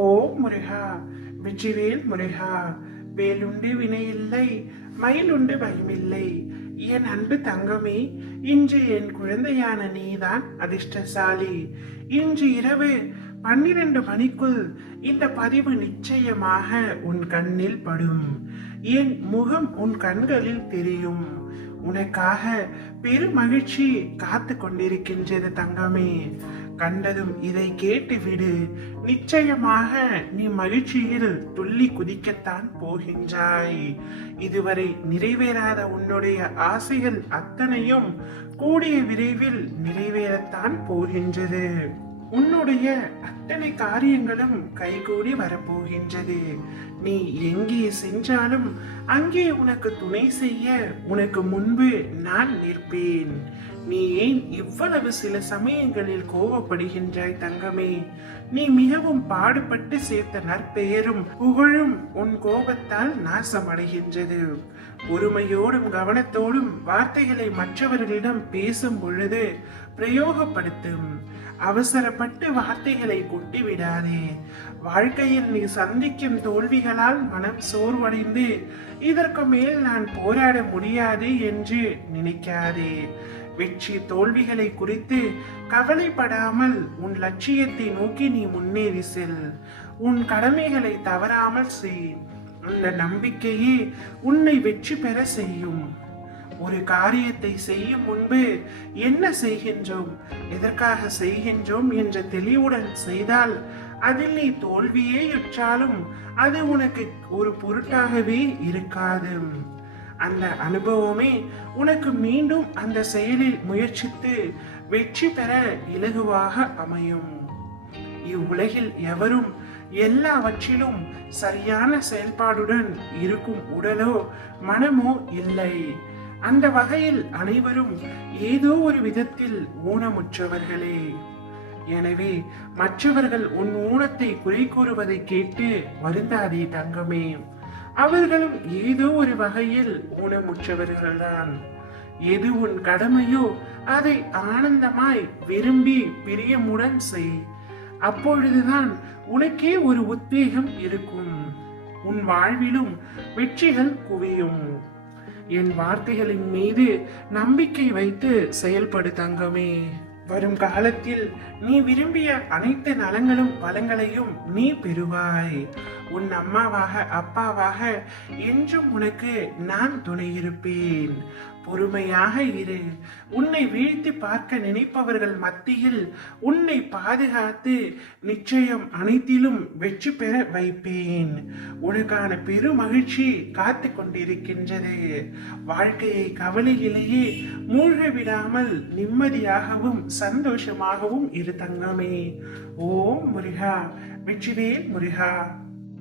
ஓ முருகா, வெற்றிவேல் முருகா. வேலுண்டு வினையில்லை, மயிலுண்டு பயமில்லை. என் அன்பு தங்கமே, இன்று என் குழந்தையான நீதான் அதிர்ஷ்டசாலி. இன்று இரவு 12 மணிக்குள் இந்த பதிவு நிச்சயமாக உன் கண்ணில் படும். என் முகம் உன் கண்களில் தெரியும். உனக்காக பெரும் மகிழ்ச்சி காத்து கொண்டிருக்கின்றது தங்கமே. கண்டதும் இதை கேட்டு விடு. நிச்சயமாக நீ மகிழ்ச்சியில் துள்ளி குதிக்கத்தான் போகின்றாய். இதுவரை நிறைவேறாத உன்னுடைய ஆசைகள் அத்தனையும் கூடிய விரைவில் நிறைவேறத்தான் போகின்றது. உன்னுடைய அத்தனை காரியங்களும் கைகூடி வரப்போகின்றது. நீ எங்கே சென்றாலும் அங்கே உனக்கு துணை செய்ய உனக்கு முன்பு நான் நிற்பேன். நீ ஏன் இவ்வளவு சில சமயங்களில் கோபப்படுகின்றாய் தங்கமே? நீ மிகவும் பாடுபட்டு சேர்த்த நற்பெயரும் புகழும் உன் கோபத்தால் நாசமடைகின்றது. பொறுமையோடும் கவனத்தோடும் வார்த்தைகளை மற்றவர்களிடம் பேசும் பொழுது பிரயோகப்படுத்தும். அவசரப்பட்டு வார்த்தைகளை கொட்டிவிடாதே. வாழ்க்கையில் நீ சந்திக்கும் தோல்விகளால் மனம் சோர்வடைந்து இதற்கு மேல் நான் போராட முடியாது என்று நினைக்காதே. வெற்றி தோல்விகளை குறித்து கவலைப்படாமல் உன் லட்சியத்தை நோக்கி நீ முன்னேறி செல். உன் கடமைகளை தவறாமல் செய். அந்த நம்பிக்கையே உன்னை வெற்றி பெற செய்யும். ஒரு காரியத்தை செய்யும் முன்பு என்ன செய்கின்றோம், எதற்காக செய்கின்றோம் என்ற தெளிவுடன் செய்தால் அதில் நீ தோல்வியே யுற்றாலும் அது உனக்கு ஒரு பொருட்டாகவே இருக்காது. அந்த அனுபவமே உனக்கு மீண்டும் அந்த செயலில் முயற்சித்து வெற்றி பெற இலகுவாக அமையும். இவ்வுலகில் எவரும் எல்லாவற்றிலும் சரியான செயல்பாடுடன் இருக்கும் உடலோ மனமோ இல்லை. அந்த வகையில் அனைவரும் ஏதோ ஒரு விதத்தில் ஊனமுற்றவர்களே. எனவே மற்றவர்கள் உன் ஊனத்தை குறை கூறுவதை கேட்டு வருந்தாதே தங்கமே. அவர்களும் ஏதோ ஒரு வகையில் ஊனமுற்றவர்கள்தான். எது உன் கடமையோ அதை ஆனந்தமாய் விரும்பி பிரியமுடன் செய். அப்பொழுதுதான் உனக்கே ஒரு உத்வேகம் இருக்கும். உன் வாழ்விலும் வெற்றிகள் குவியும். என் வார்த்தைகளின் மீது நம்பிக்கை வைத்து செயல்படு தங்கமே. வரும் காலத்தில் நீ விரும்பிய அனைத்து நலங்களும் வளங்களையும் நீ பெறுவாய். உன் அம்மாவாக அப்பாவாக என்றும் உனக்கு நான் துணை இருப்பேன். பொறுமையாக இரு. உன்னை வீழ்த்தி பார்க்க நினைப்பவர்கள் மத்தியில் உன்னை பாதுகாத்து நிச்சயம் அனைத்திலும் வெற்றி பெற வைப்பேன். உனக்கான பெரும் மகிழ்ச்சி காத்து கொண்டிருக்கின்றது. வாழ்க்கையை கவலையிலேயே மூழ்க விடாமல் நிம்மதியாகவும் சந்தோஷமாகவும் இரு தங்கமே. ஓம் முருகா, வெற்றிவேல் முருகா.